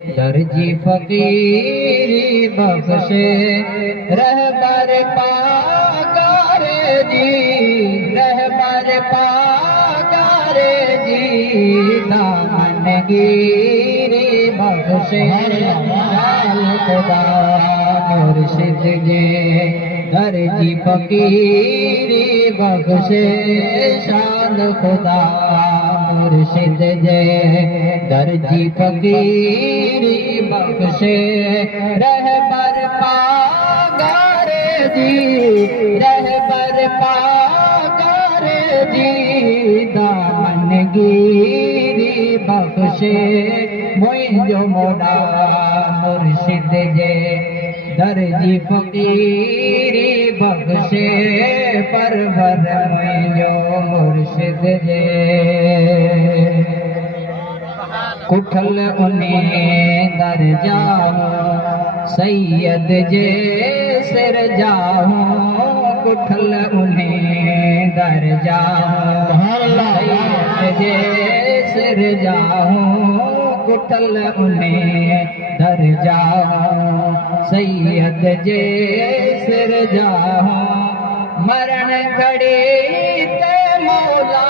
दर्जी फकीरी बख्शे रहबर पागार जी, रहबर पागार जी, दामनगीरी बख्शे शान खुदा मुर्शिद जे। दर्जी फकीरी बख्शे शान खुदा मुर्शिद जे। दर्जी फकीरी बख्शे रहबर पागार जी, रहबर पागार जी, दामनगीरी बख्शे मुंहिंजो मौला मुर्शिद जे। दर्जी फकीरी बख्शे परवर मुंहिंजो मुर्शिद जे। कुठल उन्हें दर जाऊं सैयद जे सिर जाऊं, कुठल उन्हें दर जाऊं सैयद जे सिर जाऊं, कुठल उन्हें दर जाऊं सैयद जे सिर जाऊं। मरण घड़ी ते मौला,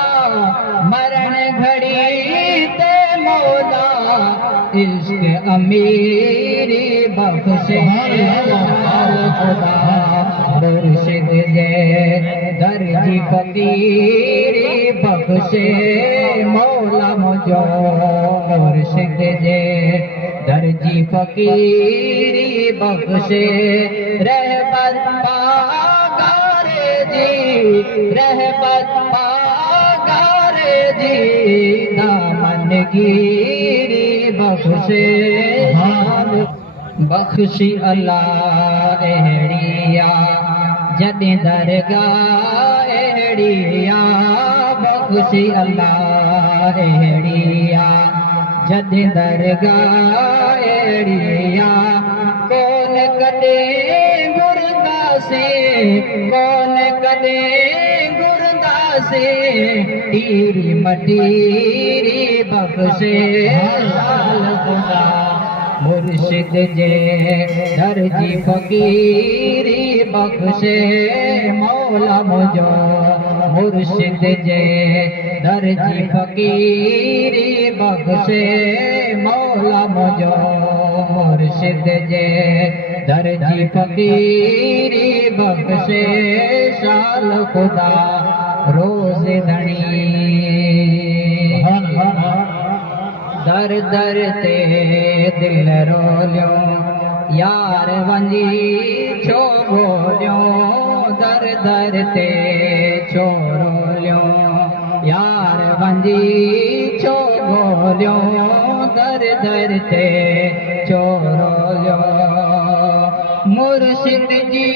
मरण घड़ी ते मौला इश्क अमीरी बख्शे खुदा मुर्शिद जे। दर्जी फकीरी बख्शे मौला मुझो मुर्शिद जे। दर्जी फकीरी बख्शे रहबर पागार जी, रहबर पागार जी, दामनगीरी बख्शे बख्शी अल्लाह अहड़िया जॾहिं दरगाह अहड़िया, बख्शी अल्लाह अहड़िया जॾहिं दरगाह अहड़िया। कौन कॾहिं गुरदासे, कौन कॾहिं गुरदासे, टीरी मटीरी बख्शे शान खुदा मुर्शिद जे। दर्जी फकीरी बख्शे मौला मुझो मुर्शिद जे। दर्जी फकीरी बख्शे मौला मुझो मुर्शिद जे। दर्जी फकीरी बख्शे शान खुदा रोज़ धणी। दर दर ते दिल रोलियो यार वंजी छो बोलियो, दर दर ते छो रोलियो यार वंजी छो बोलियो, दर दर ते छो रोलियो। मुर्शिद जी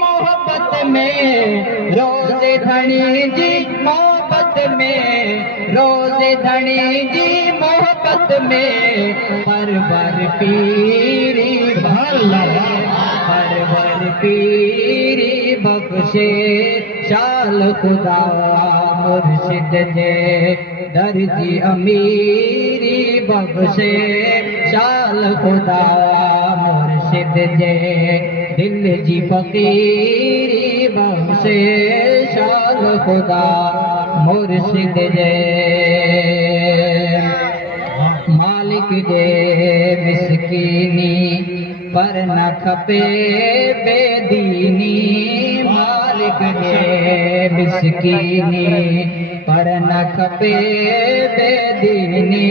मोहब्बत में रोज़े धणी जी मोहब्बत में, रोज़े धणी जी मोहब्बत में परवर पीरी भला परवर पीरी बख्शे शाल खुदा मुर्शिद जे। दर्जी अमीरी बख्शे शाल खुदा मुर्शिद जे। दिल जी फकीरी बख्शे शाल खुदा मुर्शिद जे। मालिक जे मिसकीनी पर न खपे बेदीनी, मालिक जे मिसकीनी पर न खपे बेदीनी।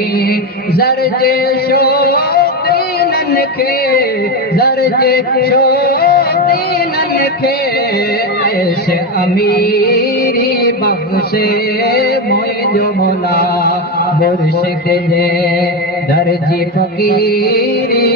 ज़र जे शौक़ीनन खे, ज़र जे शौक़ीनन खे ऐश अमीरी बख्शे मुंहिंजो मौला मुर्शिद जे। दर्जी फकीरी